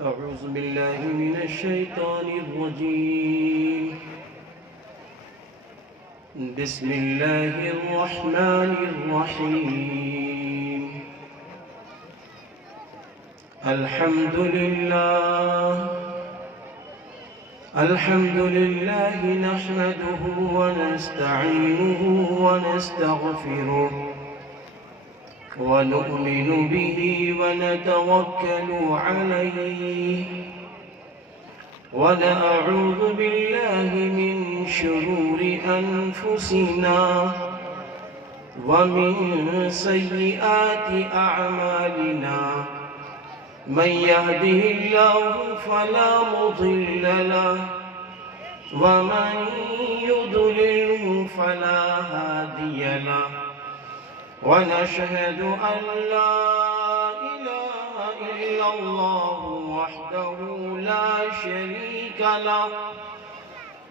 أعوذ بالله من الشيطان الرجيم. بسم الله الرحمن الرحيم. الحمد لله نحمده ونستعينه ونستغفره ونؤمن به ونتوكل عليه ونعوذ بالله من شرور أنفسنا ومن سيئات أعمالنا. من يهده الله فلا مضل له ومن يضلله فلا هادي له. ونشهد أن لا إله إلا الله وحده لا شريك له.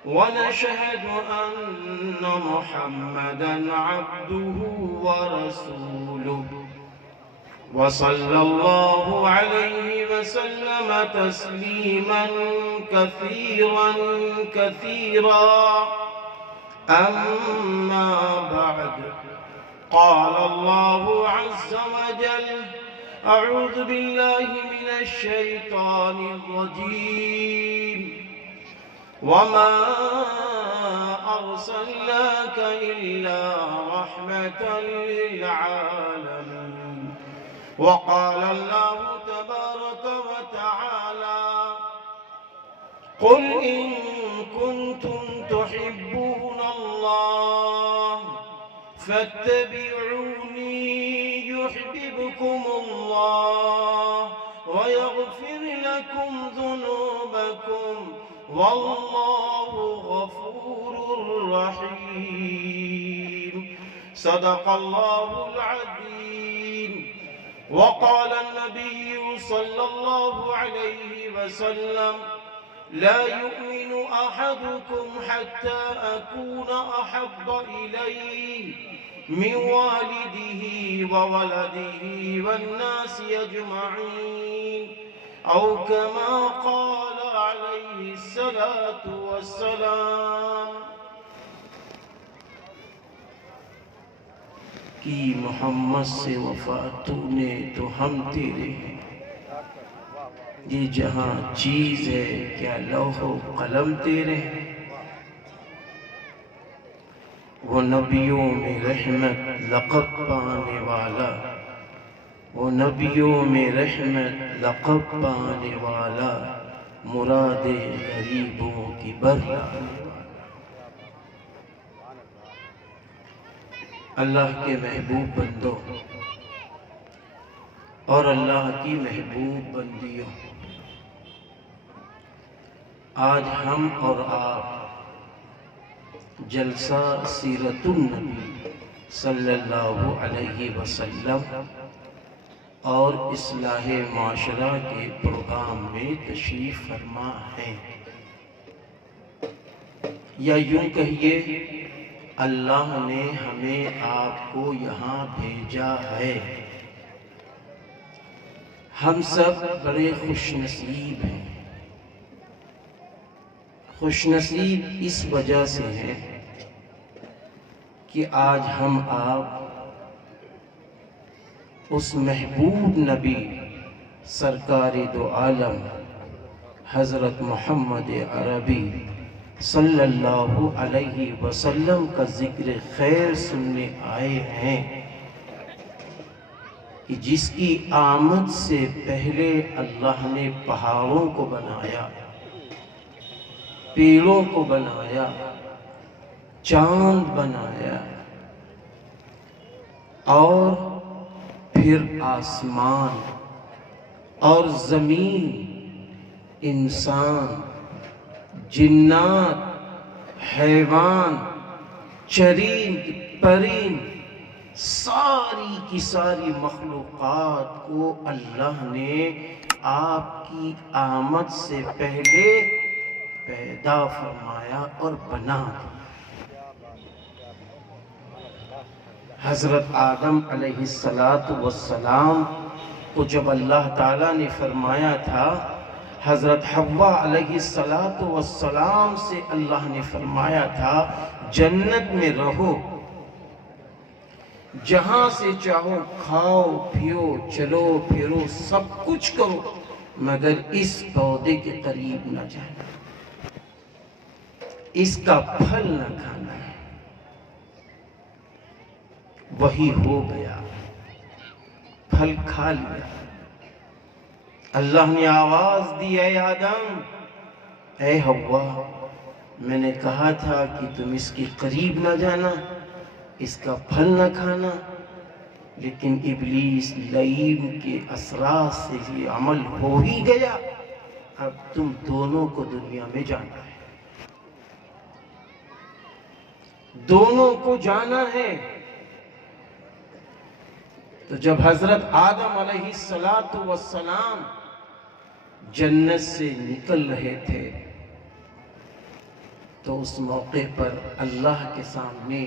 ونشهد أن محمدًا عبده ورسوله. وصلى الله عليه وسلم تسليمًا كثيرًا كثيرًا. أما بعد، قال الله عز وجل: أعوذ بالله من الشيطان الرجيم. وما أرسلناك إلا رحمة للعالمين. وقال الله تبارك وتعالى: قل إن كنتم تحبون الله فاتبعوني يحببكم الله ويغفر لكم ذنوبكم والله غفور رحيم. صدق الله العظيم. وقال النبي صلى الله عليه وسلم: لا يؤمن أحدكم حتى أكون أحب إليه من والده وولده والناس أجمعين، أو كما قال عليه الصلاة والسلام. کی محمد سے وفا تو نے تو ہم تیرے ہیں. یہ جہاں چیز ہے کیا لوح و قلم تیرے ہیں. وہ نبیوں میں رحمت لقب پانے والا، وہ نبیوں میں رحمت لقب پانے والا، مراد غریبوں کی برلانے والا. اللہ کے محبوب بندوں اور اللہ کی محبوب بندیوں، آج ہم اور آپ جلسہ سیرت النبی صلی اللہ علیہ وسلم اور اصلاح معاشرہ کے پروگرام میں تشریف فرما ہیں، یا یوں کہیے اللہ نے ہمیں آپ کو یہاں بھیجا ہے. ہم سب بڑے خوش نصیب ہیں. خوش نصیب اس وجہ سے ہیں کہ آج ہم آپ اس محبوب نبی سرکار دو عالم حضرت محمد عربی صلی اللہ علیہ وسلم کا ذکر خیر سننے آئے ہیں کہ جس کی آمد سے پہلے اللہ نے پہاڑوں کو بنایا، پیڑوں کو بنایا، چاند بنایا، اور پھر آسمان اور زمین، انسان، جنات، حیوان، چرند، پرند، ساری کی ساری مخلوقات کو اللہ نے آپ کی آمد سے پہلے پیدا فرمایا اور بنا دیا. حضرت آدم علیہ السلام کو جب اللہ تعالیٰ نے فرمایا تھا حضرت حوا علیہ السلام سے اللہ نے فرمایا تھا جنت میں رہو، جہاں سے چاہو کھاؤ پیو چلو پھرو سب کچھ کرو، مگر اس پودے کے قریب نہ جانا، اس کا پھل نہ کھانا ہے۔ وہی ہو گیا، پھل کھا لیا۔ اللہ نے آواز دی، اے آدم، اے حوا، میں نے کہا تھا کہ تم اس کے قریب نہ جانا، اس کا پھل نہ کھانا، لیکن ابلیس لعین کے اثرات سے یہ عمل ہو ہی گیا۔ اب تم دونوں کو دنیا میں جانا ہے، دونوں کو جانا ہے۔ تو جب حضرت آدم علیہ السلام جنت سے نکل رہے تھے تو اس موقع پر اللہ کے سامنے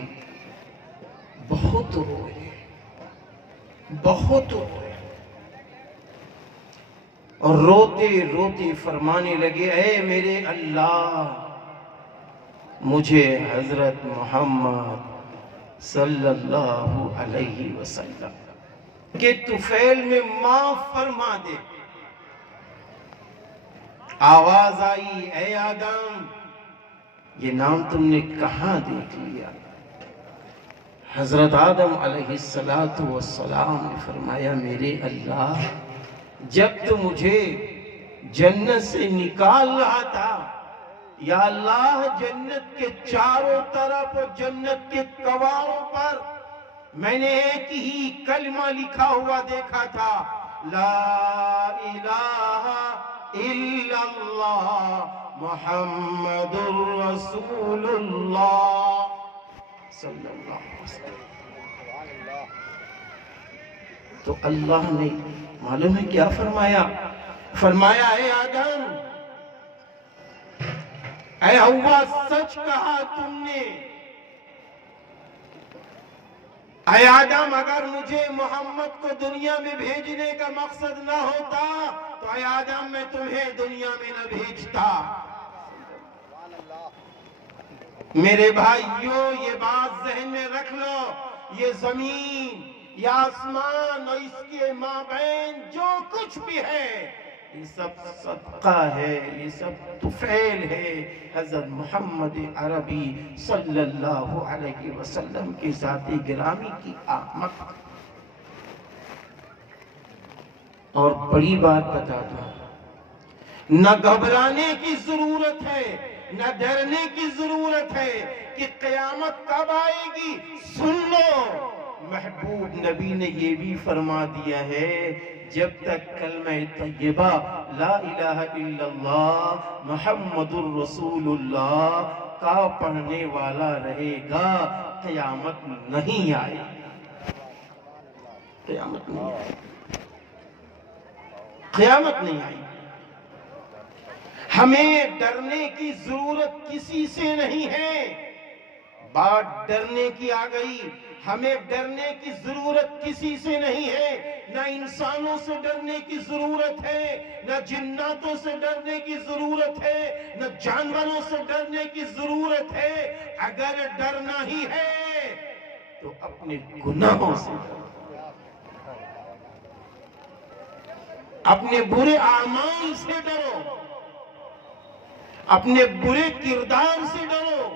بہت روئے، بہت روئے، اور روتے روتے فرمانے لگے، اے میرے اللہ، مجھے حضرت محمد صلی اللہ علیہ وسلم کے طفیل میں معاف فرما دے۔ آواز آئی، اے آدم، یہ نام تم نے کہاں دیکھ لیا؟ حضرت آدم علیہ السلام نے فرمایا، میرے اللہ، جب تو مجھے جنت سے نکال رہا تھا، یا اللہ، جنت کے چاروں طرف جنت کے کناروں پر میں نے ایک ہی کلمہ لکھا ہوا دیکھا تھا، لا الہ الا اللہ محمد رسول اللہ صلی اللہ علیہ وسلم۔ تو اللہ نے معلوم ہے کیا فرمایا؟ فرمایا، اے آدم، اے حوا، سچ کہا تم نے۔ اے آدم، اگر مجھے محمد کو دنیا میں بھیجنے کا مقصد نہ ہوتا تو اے آدم میں تمہیں دنیا میں نہ بھیجتا۔ میرے بھائیوں، یہ بات ذہن میں رکھ لو، یہ زمین یا آسمان اور اس کے مابین جو کچھ بھی ہے، یہ سب صدقہ ہے، یہ سب طفیل ہے حضرت محمد عربی صلی اللہ علیہ وسلم کی ذات گرامی کی آمد۔ اور بڑی بات بتا دوں، نہ گھبرانے کی ضرورت ہے، نہ ڈرنے کی ضرورت ہے کہ قیامت کب آئے گی۔ سن لو، محبوب نبی نے یہ بھی فرما دیا ہے، جب تک کلمہ طیبہ لا الہ الا اللہ محمد الرسول اللہ کا پڑھنے والا رہے گا، قیامت نہیں آئے گی، قیامت نہیں آئے گی، قیامت نہیں آئے گی۔ ہمیں ڈرنے کی ضرورت کسی سے نہیں ہے، بات ڈرنے کی آ گئی۔ ہمیں ڈرنے کی ضرورت کسی سے نہیں ہے، نہ انسانوں سے ڈرنے کی ضرورت ہے، نہ جناتوں سے ڈرنے کی ضرورت ہے، نہ جانوروں سے ڈرنے کی ضرورت ہے۔ اگر ڈرنا ہی ہے تو اپنے گناہوں سے ڈرو، اپنے برے اعمال سے ڈرو، اپنے برے کردار سے ڈرو،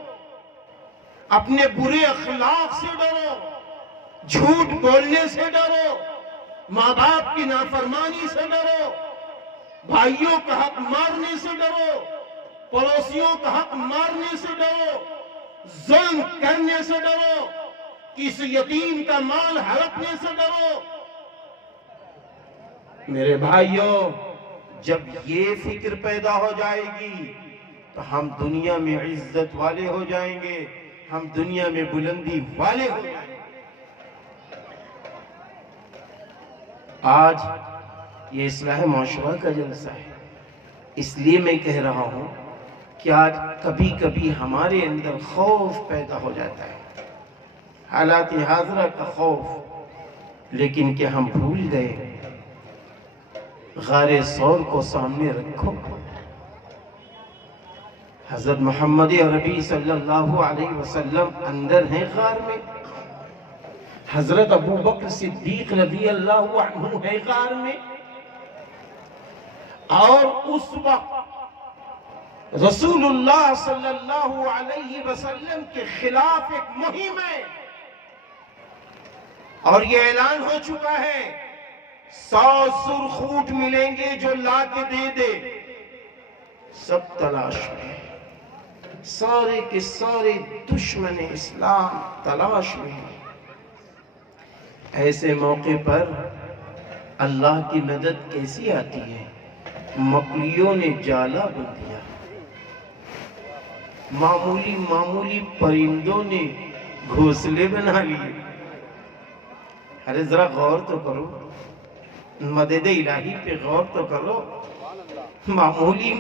اپنے برے اخلاق سے ڈرو، جھوٹ بولنے سے ڈرو، ماں باپ کی نافرمانی سے ڈرو، بھائیوں کا حق مارنے سے ڈرو، پڑوسیوں کا حق مارنے سے ڈرو، ظلم کرنے سے ڈرو، کسی یتیم کا مال ہڑپنے سے ڈرو۔ میرے بھائیوں، جب یہ فکر پیدا ہو جائے گی تو ہم دنیا میں عزت والے ہو جائیں گے، ہم دنیا میں بلندی والے ہو جائیں گے۔ آج یہ اصلاح معاشرہ کا جلسہ ہے، اس لیے میں کہہ رہا ہوں کہ آج کبھی کبھی ہمارے اندر خوف پیدا ہو جاتا ہے، حالات حاضرہ کا خوف، لیکن کہ ہم بھول گئے غار ثور کو سامنے رکھو، حضرت محمد عربی صلی اللہ علیہ وسلم اندر ہیں غار میں، حضرت ابو بکر صدیق رضی اللہ عنہ ہیں غار میں، اور اس وقت رسول اللہ صلی اللہ علیہ وسلم کے خلاف ایک مہم ہے، اور یہ اعلان ہو چکا ہے 100 سرخوٹ ملیں گے جو لا کے دے دے۔ سب تلاش میں، سارے کے سارے دشمن اسلام تلاش میں ہیں۔ ایسے موقع پر اللہ کی مدد کیسی آتی ہے؟ مکڑیوں نے جالا بن دیا، معمولی پرندوں نے گھونسلے بنا لیے۔ ارے ذرا غور تو کرو، مدد الہی پہ غور تو کرو۔ معمولی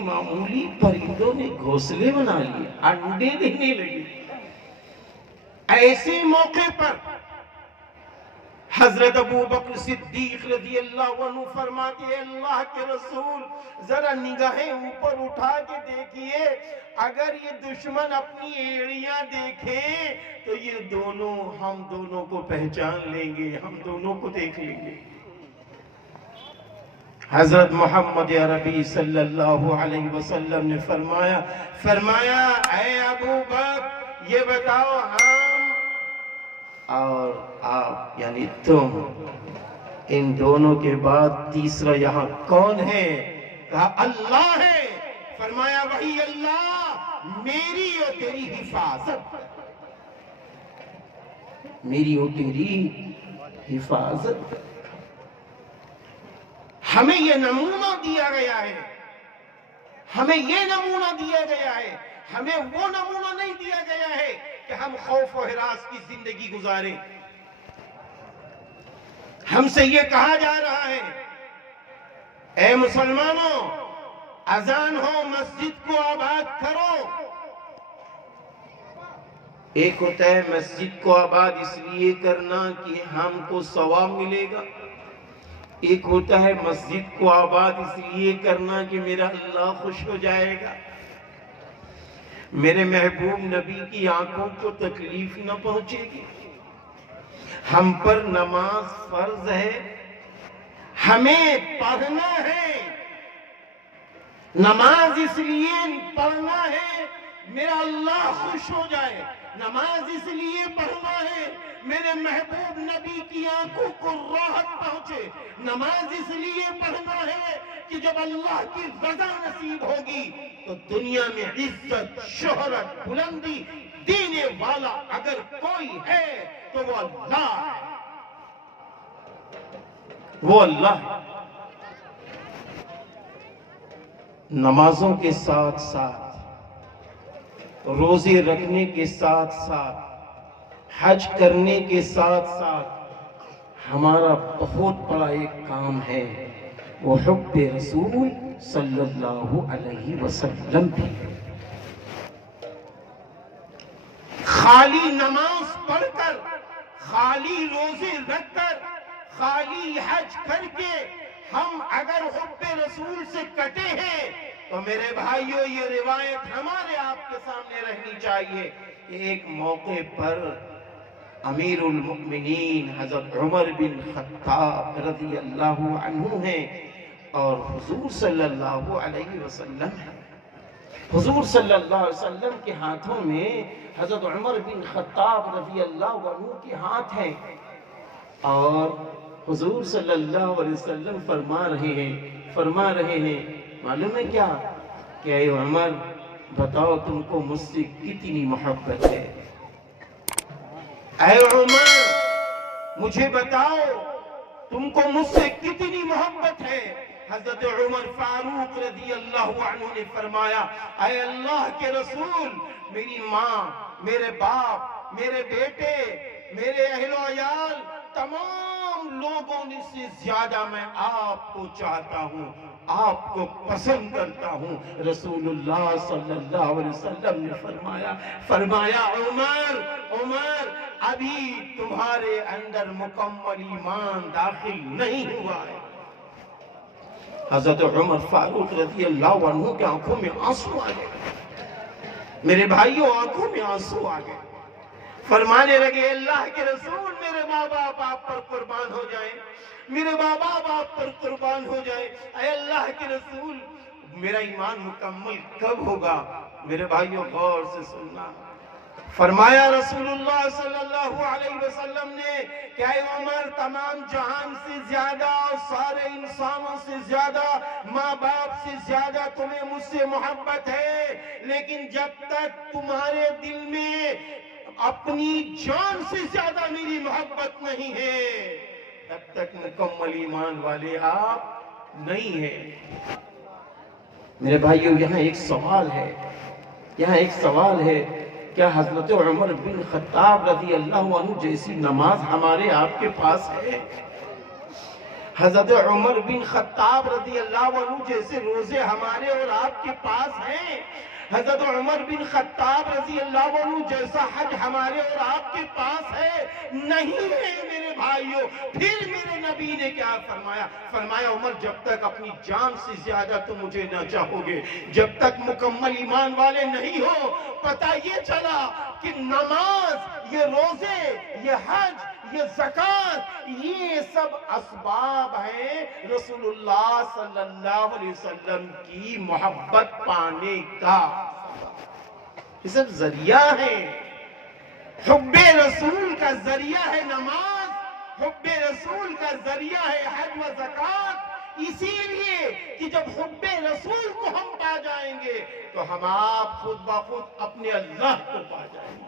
پرندوں نے گھونسلے بنا لیے، انڈے دینے لگے۔ ایسے موقع پر حضرت ابو بکر صدیق رضی اللہ عنہ فرماتے ہیں اللہ کے رسول ذرا نگاہیں اوپر اٹھا کے دیکھیے، اگر یہ دشمن اپنی ایڑیاں دیکھیں تو یہ دونوں ہم دونوں کو پہچان لیں گے، ہم دونوں کو دیکھ لیں گے۔ حضرت محمد عربی صلی اللہ علیہ وسلم نے فرمایا اے ابو بکر یہ بتاؤ ہم اور آپ یعنی تم ان دونوں کے بعد تیسرا یہاں کون ہے؟ کہا اللہ ہے۔ فرمایا وہی اللہ میری اور تیری حفاظت، میری اور تیری حفاظت۔ ہمیں یہ نمونہ دیا گیا ہے، ہمیں یہ نمونہ دیا گیا ہے، ہمیں وہ نمونہ نہیں دیا گیا ہے کہ ہم خوف و ہراس کی زندگی گزاریں۔ ہم سے یہ کہا جا رہا ہے اے مسلمانوں اذان ہو مسجد کو آباد کرو۔ ایک ہوتا ہے مسجد کو آباد اس لیے کرنا کہ ہم کو ثواب ملے گا، ایک ہوتا ہے مسجد کو آباد اس لیے کرنا کہ میرا اللہ خوش ہو جائے گا، میرے محبوب نبی کی آنکھوں کو تکلیف نہ پہنچے گی۔ ہم پر نماز فرض ہے، ہمیں پڑھنا ہے، نماز اس لیے پڑھنا ہے میرا اللہ خوش ہو جائے، نماز اس لیے پڑھنا ہے میرے محبوب نبی کی آنکھوں کو راحت پہنچے، نماز اس لیے پڑھنا ہے کہ جب اللہ کی رضا نصیب ہوگی تو دنیا میں عزت، شہرت، بلندی دینے والا اگر کوئی ہے تو وہ اللہ ہے، وہ اللہ ہے۔ نمازوں کے ساتھ ساتھ، روزے رکھنے کے ساتھ ساتھ، حج کرنے کے ساتھ ساتھ ہمارا بہت بڑا ایک کام ہے، وہ حب رسول صلی اللہ علیہ وسلم بھی۔ خالی نماز پڑھ کر، خالی روزے رکھ کر، خالی حج کر کے ہم اگر حب رسول سے کٹے ہیں تو میرے بھائیوں یہ روایت ہمارے آپ کے سامنے رہنی چاہیے کہ ایک موقع پر امیر المؤمنین حضرت عمر بن خطاب رضی اللہ عنہ ہیں اور حضور صلی اللہ علیہ وسلم ہیں۔ حضور صلی اللہ علیہ وسلم کے ہاتھوں میں حضرت عمر بن خطاب رضی اللہ عنہ کے ہاتھ ہیں اور حضور صلی اللہ علیہ وسلم فرما رہے ہیں معلوم ہے کیا کہ اے عمر بتاؤ تم کو مجھ سے کتنی محبت ہے، اے عمر مجھے بتاؤ تم کو مجھ سے کتنی محبت ہے۔ حضرت عمر فاروق رضی اللہ عنہ نے فرمایا اے اللہ کے رسول میری ماں، میرے باپ، میرے بیٹے، میرے اہل و عیال، تمام لوگوں سے زیادہ میں آپ کو چاہتا ہوں، آپ کو پسند کرتا ہوں۔ رسول اللہ صلی اللہ علیہ وسلم نے فرمایا عمر ابھی تمہارے اندر مکمل ایمان داخل نہیں ہوا ہے، حضرت عمر فاروق رضی اللہ عنہ کے آنکھوں میں آنسو آ گئے. میرے بھائیوں آنکھوں میں آنسو آ گئے. فرمانے لگے اللہ کے رسول میرے ماں باپ آپ پر قربان ہو جائیں, میرے ماں باپ آپ پر قربان ہو جائیں. اے اللہ کے رسول میرا ایمان مکمل کب ہوگا؟ میرے بھائیوں غور سے سننا. فرمایا رسول اللہ صلی اللہ علیہ وسلم نے کہ اے عمر تمام جہان سے زیادہ اور سارے انسانوں سے زیادہ ماں باپ سے زیادہ تمہیں مجھ سے محبت ہے, لیکن جب تک تمہارے دل میں اپنی جان سے زیادہ میری محبت نہیں ہے تب تک مکمل ایمان والے آپ نہیں ہیں. میرے بھائیوں یہاں ایک سوال ہے, یہاں ایک سوال ہے, کیا حضرت عمر بن خطاب رضی اللہ عنہ جیسی نماز ہمارے آپ کے پاس ہے؟ حضرت عمر بن خطاب رضی اللہ عنہ جیسے روزے ہمارے اور آپ کے پاس ہیں؟ حضرت عمر بن خطاب رضی اللہ عنہ جیسا حج ہمارے اور آپ کے پاس ہے؟ نہیں ہے میرے بھائیوں. پھر میرے نبی نے کیا فرمایا؟ فرمایا عمر جب تک اپنی جان سے زیادہ تم مجھے نہ چاہو گے, جب تک مکمل ایمان والے نہیں ہو. پتہ یہ چلا کہ نماز, یہ روزے, یہ حج, یہ زکوٰۃ, یہ سب اسباب ہیں رسول اللہ صلی اللہ علیہ وسلم کی محبت پانے کا. یہ سب ذریعہ ہے. حب رسول کا ذریعہ ہے نماز, حب رسول کا ذریعہ ہے حج و زکوٰۃ. اسی لیے کہ جب حب رسول کو ہم پا جائیں گے تو ہم آپ خود بخود اپنے اللہ کو پا جائیں گے,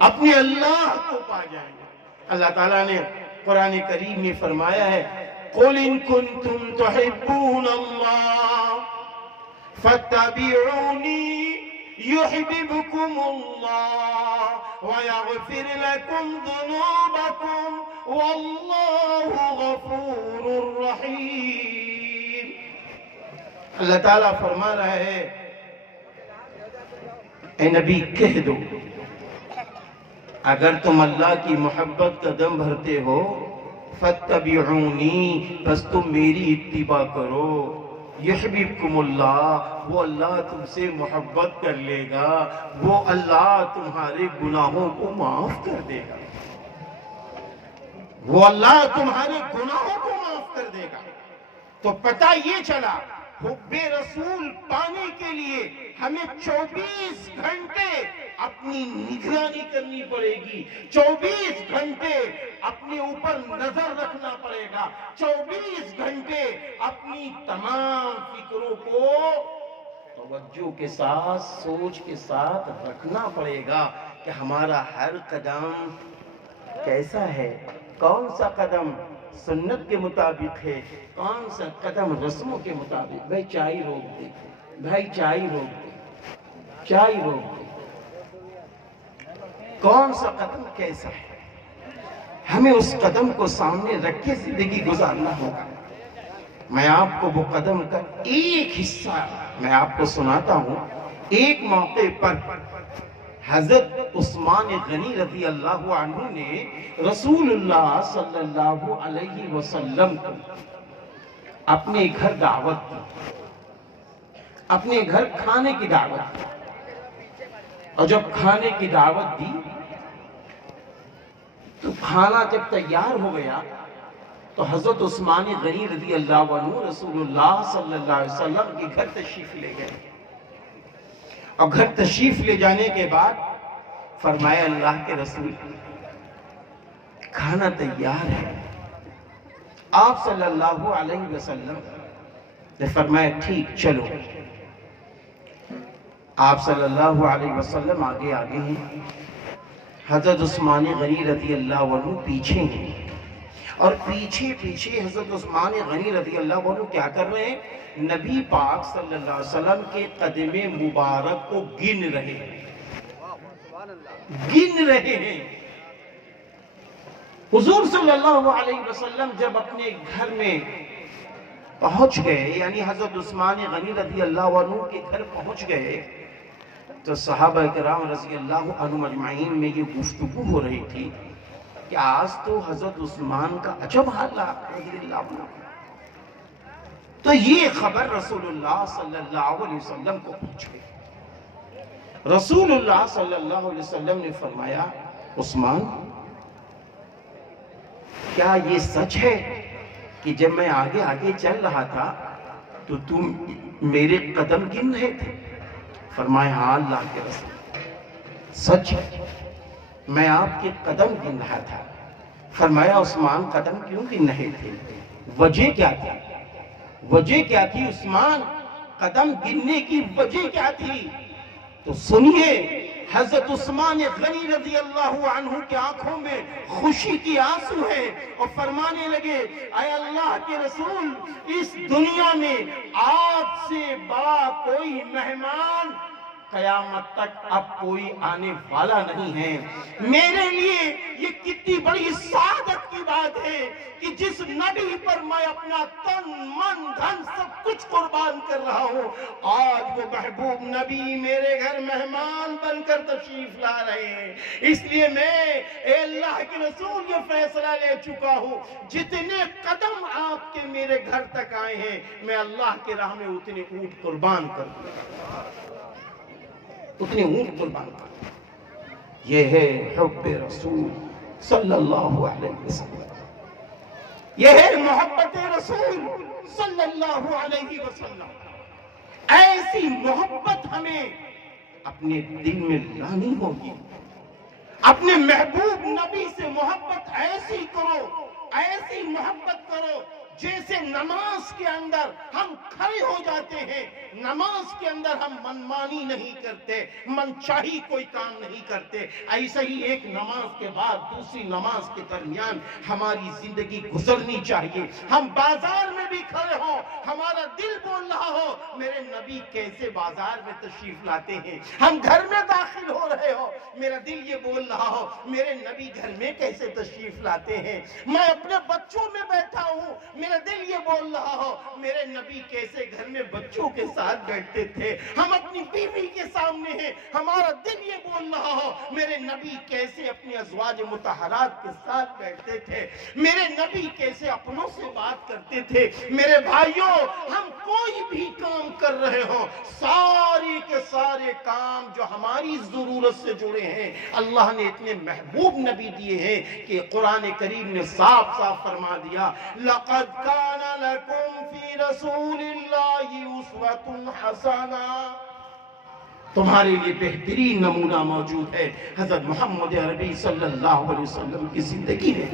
اپنے اللہ کو پا جائیں گے. اللہ تعالیٰ نے قرآن کریم میں فرمایا ہے قُلْ إِن كُنْتُمْ تُحِبُّونَ اللَّهَ فَاتَّبِعُونِي يُحْبِبْكُمُ اللَّهُ وَيَغْفِرْ لَكُمْ ذُنُوبَكُمْ وَاللَّهُ غَفُورٌ رَحِيمٌ. اللہ تعالیٰ فرما رہا ہے اے نبی کہہ دو اگر تم اللہ کی محبت کا دم بھرتے ہو فَاتَّبِعُونِي بس تم میری اتباع کرو. یحببکم اللہ وہ اللہ تم سے محبت کر لے گا, وہ اللہ تمہارے گناہوں کو معاف کر دے گا, وہ اللہ تمہارے گناہوں کو معاف کر دے گا. تو پتہ یہ چلا حب رسول پانے کے لیے ہمیں 24 گھنٹے اپنی نگرانی کرنی پڑے گی, 24 گھنٹے اپنے اوپر نظر رکھنا پڑے گا, 24 گھنٹے اپنی تمام فکروں کو توجہ کے ساتھ سوچ کے ساتھ رکھنا پڑے گا کہ ہمارا ہر قدم کیسا ہے, کون سا قدم سنت کے مطابق ہے, کون سا قدم رسموں کے مطابق. بھائی چائے روک دے, بھائی چائے روک دے, چائے روک دے, کون سا قدم کیسا ہے, ہمیں اس قدم کو سامنے رکھ کے زندگی گزارنا ہوگا. میں آپ کو وہ قدم کا ایک حصہ میں آپ کو سناتا ہوں. ایک موقع پر حضرت عثمان غنی رضی اللہ عنہ نے رسول اللہ صلی اللہ علیہ وسلم کو اپنے گھر دعوت دی, اپنے گھر کھانے کی دعوت دی. اور جب کھانے کی دعوت دی تو کھانا جب تیار ہو گیا تو حضرت عثمان غنی رضی اللہ عنہ رسول اللہ صلی اللہ علیہ وسلم کے گھر تشریف لے گئے. اور گھر تشریف لے جانے کے بعد فرمایا اللہ کے رسول کھانا تیار ہے. آپ صلی اللہ علیہ وسلم نے فرمایا ٹھیک چلو. آپ صلی اللہ علیہ وسلم آگے آگے ہیں, حضرت عثمان غنی رضی اللہ عنہ پیچھے ہیں, اور پیچھے پیچھے حضرت عثمان غنی رضی اللہ عنہ کیا کر رہے ہیں, نبی پاک صلی اللہ علیہ وسلم کے قدم مبارک کو گن رہے ہیں, گن رہے ہیں. حضور صلی اللہ علیہ وسلم جب اپنے گھر میں پہنچ گئے, یعنی حضرت عثمان غنی رضی اللہ عنہ کے گھر پہنچ گئے, تو صحابہ کرام رضی اللہ عنہ اجمعین میں یہ گفتگو ہو رہی تھی کہ آج تو حضرت عثمان کا عجب حال رضی اللہ عنہ, تو یہ خبر رسول اللہ صلی اللہ علیہ وسلم کو پہنچ گئی۔ رسول اللہ صلی اللہ علیہ وسلم نے فرمایا عثمان کیا یہ سچ ہے کہ جب میں آگے آگے چل رہا تھا تو تم میرے قدم گن رہے تھے؟ فرمایا ہاں اللہ کے رسول سچ ہے، میں آپ کے قدم گن رہا تھا۔ فرمایا عثمان قدم کیوں گن رہے تھے؟ وجہ کیا تھی؟ وجہ کیا تھی عثمان؟ قدم گننے کی وجہ کیا تھی؟ تو سنیے، حضرت عثمان غنی رضی اللہ عنہ کی آنکھوں میں خوشی کی آنسو ہے اور فرمانے لگے اے اللہ کے رسول، اس دنیا میں آپ سے بڑا کوئی مہمان قیامت تک اب کوئی آنے والا نہیں ہے۔ میرے لیے یہ کتنی بڑی سعادت کی بات ہے کہ جس نبی پر میں اپنا تن من دھن سب کچھ قربان کر رہا ہوں، آج وہ محبوب نبی میرے گھر مہمان بن کر تشریف لا رہے ہیں۔ اس لیے میں اے اللہ کے رسول یہ فیصلہ لے چکا ہوں، جتنے قدم آپ کے میرے گھر تک آئے ہیں میں اللہ کے راہ میں اتنے اونٹ قربان کر دوں، اتنے اونٹ قربان کر دوں۔ یہ ہے حب رسول صلی اللہ علیہ وسلم، یہ ہے محبت رسول صلی اللہ علیہ وسلم۔ ایسی محبت ہمیں اپنے دل میں لانی ہوگی۔ اپنے محبوب نبی سے محبت ایسی کرو، ایسی محبت کرو جیسے نماز کے اندر ہم کھڑے ہو جاتے ہیں، نماز کے اندر ہم منمانی نہیں کرتے، من چاہی کوئی کام نہیں کرتے، ایسا ہی ایک نماز کے بعد دوسری نماز کے درمیان ہماری زندگی گزرنی چاہیے۔ ہم بازار میں بھی کھڑے ہوں، ہمارا دل بول رہا ہو میرے نبی کیسے بازار میں تشریف لاتے ہیں، ہم گھر میں داخل ہو رہے ہو میرا دل یہ بول رہا ہو میرے نبی گھر میں کیسے تشریف لاتے ہیں، میں اپنے بچوں میں بیٹھا ہوں میرا دل یہ بول رہا ہو میرے نبی کیسے گھر میں بچوں کے ساتھ بیٹھتے تھے، ہم اپنی بیوی کے سامنے ہیں ہمارا دل یہ بول رہا ہو میرے نبی کیسے اپنی ازواج مطہرات کے ساتھ بیٹھتے تھے، میرے نبی کیسے اپنوں سے بات کرتے تھے۔ میرے بھائیوں، ہم کوئی بھی کام کر رہے ہوں، سارے کے سارے کام جو ہماری ضرورت سے جڑے ہیں اللہ نے اتنے محبوب نبی دیے ہیں کہ قرآن کریم نے صاف صاف فرما دیا لَقَدْ كَانَ لَكُمْ فِي رَسُولِ اللَّهِ أُسْوَةٌ حَسَنَةٌ، تمہارے لیے بہترین نمونہ موجود ہے حضرت محمد عربی صلی اللہ علیہ وسلم کی زندگی میں۔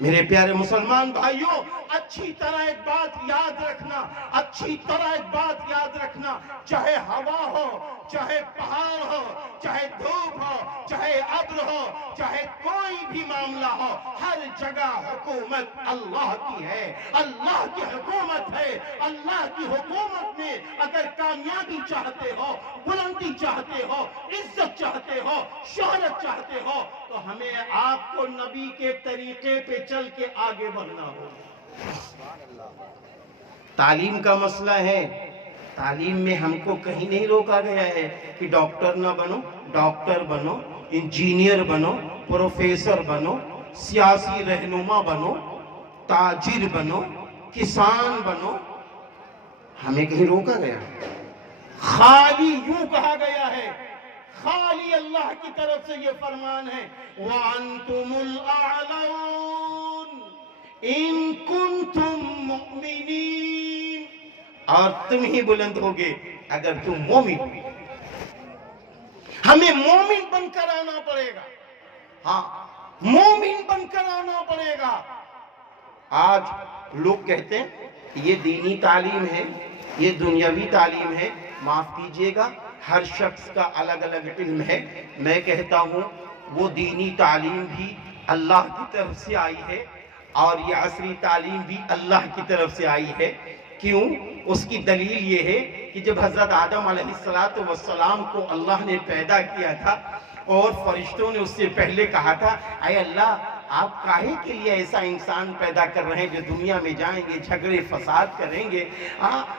میرے پیارے مسلمان بھائیوں، اچھی طرح ایک بات یاد رکھنا، اچھی طرح ایک بات یاد رکھنا، چاہے ہوا ہو، چاہے پہاڑ ہو، چاہے دھوپ ہو، چاہے ابر ہو، چاہے کوئی بھی معاملہ ہو، ہر جگہ حکومت اللہ کی ہے، اللہ کی حکومت ہے۔ اللہ کی حکومت میں اگر کامیابی چاہتے ہو، بلندی چاہتے ہو، عزت چاہتے ہو، شہرت چاہتے ہو، تو ہمیں آپ کو نبی کے طریقے پہ چل کے آگے بڑھنا ہو۔ تعلیم کا مسئلہ ہے، تعلیم میں ہم کو کہیں نہیں روکا گیا ہے کہ ڈاکٹر نہ بنو، ڈاکٹر بنو، انجینئر بنو، پروفیسر بنو، سیاسی رہنما بنو، تاجر بنو، کسان بنو، ہمیں کہیں روکا گیا؟ خالی یوں کہا گیا ہے، خالی اللہ کی طرف سے یہ فرمان ہے وَأَنْتُمُ الْأَعْلَوْنَ إِن كُنْتُم مُؤْمِنِينَ، اور تم ہی بلند ہوگے اگر تم مومن ہو۔ ہمیں مومن بن کر آنا پڑے گا، ہاں مومن بن کر آنا پڑے گا۔ آج لوگ کہتے ہیں یہ دینی تعلیم ہے، یہ دنیاوی تعلیم ہے، معاف کیجئے گا ہر شخص کا الگ الگ علم ہے۔ میں کہتا ہوں وہ دینی تعلیم بھی اللہ کی طرف سے آئی ہے اور یہ عصری تعلیم بھی اللہ کی طرف سے آئی ہے۔ کیوں؟ اس کی دلیل یہ ہے کہ جب حضرت آدم علیہ السلام کو اللہ نے پیدا کیا تھا اور فرشتوں نے اس سے پہلے کہا تھا اے اللہ آپ کاہے کے لیے ایسا انسان پیدا کر رہے ہیں جو دنیا میں جائیں گے جھگڑے فساد کریں گے،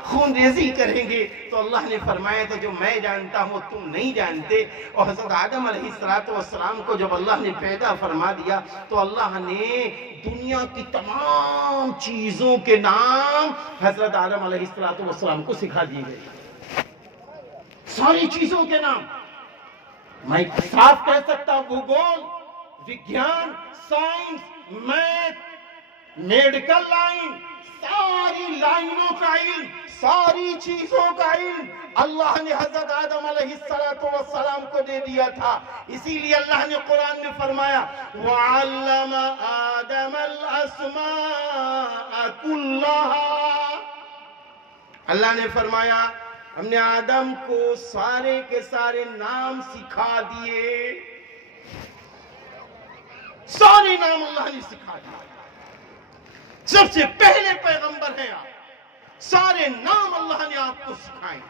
خون ریزی کریں گے؟ تو اللہ نے فرمایا تھا جو میں جانتا ہوں تم نہیں جانتے۔ اور حضرت آدم علیہ السلام کو جب اللہ نے پیدا فرما دیا تو اللہ نے دنیا کی تمام چیزوں کے نام حضرت آدم علیہ السلام کو سکھا دیے گئے، ساری چیزوں کے نام۔ میں صاف کہہ سکتا ہوں بھوگول، وگیان، سائنس، میتھ، میڈیکل لائن، ساری لائنوں کا علم، ساری چیزوں کا علم اللہ نے حضرت آدم علیہ السلام کو دے دیا تھا۔ اسی لیے اللہ نے قرآن میں فرمایا وَعَلَّمَ آدَمَ الْأَسْمَاءَ كُلَّهَا، اللہ نے فرمایا ہم نے آدم کو سارے کے سارے نام سکھا دیے، سارے نام اللہ نے سکھا دیے۔ سب سے پہلے پیغمبر ہیں آپ، سارے نام اللہ نے آپ کو سکھائے۔